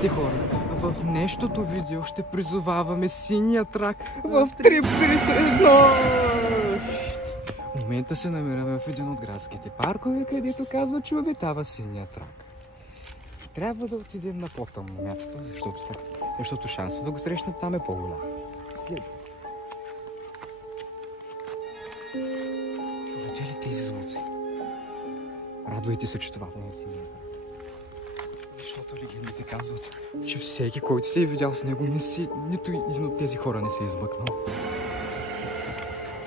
Скъпите хора, в днешното видео ще призоваваме синия трак в 3+1! В момента се намираме в един от градските паркове, където казва, че обитава синия трак. Трябва да отидем на по-тъмно място, защото шансът да го срещнем там е по-голям. След. Чувате ли тези звуци? Радвайте се, че това не е синия трак. Защото легендите казват, че всеки, който се е видял с него, нито един от тези хора не се е измъкнал.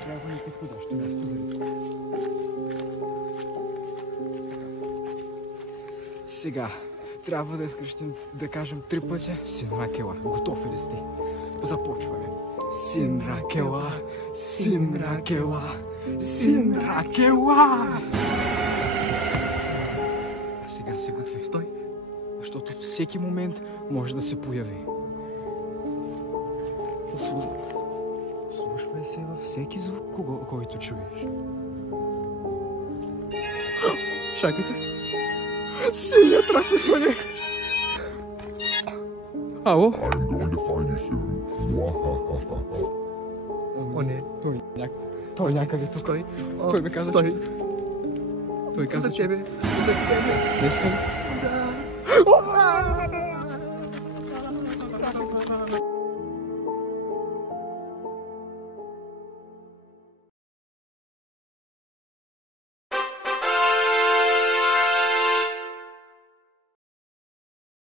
Трябва да е подходящо място за ритуал. Сега трябва да изкрещим, да кажем 3 пъти Синракела. Готови ли сте? Започваме. Синракела, Синракела, Синракела! А сега се готви. Стой! Защото всеки момент може да се появи. Слушай се във всеки звук, който чуеш. Чакайте! Синият трак ми звъни! Ало? I'm going to find you soon. О, не, той някъде тук. Той ми каза, че... Той каза, че... За тебе. Наистина? Да.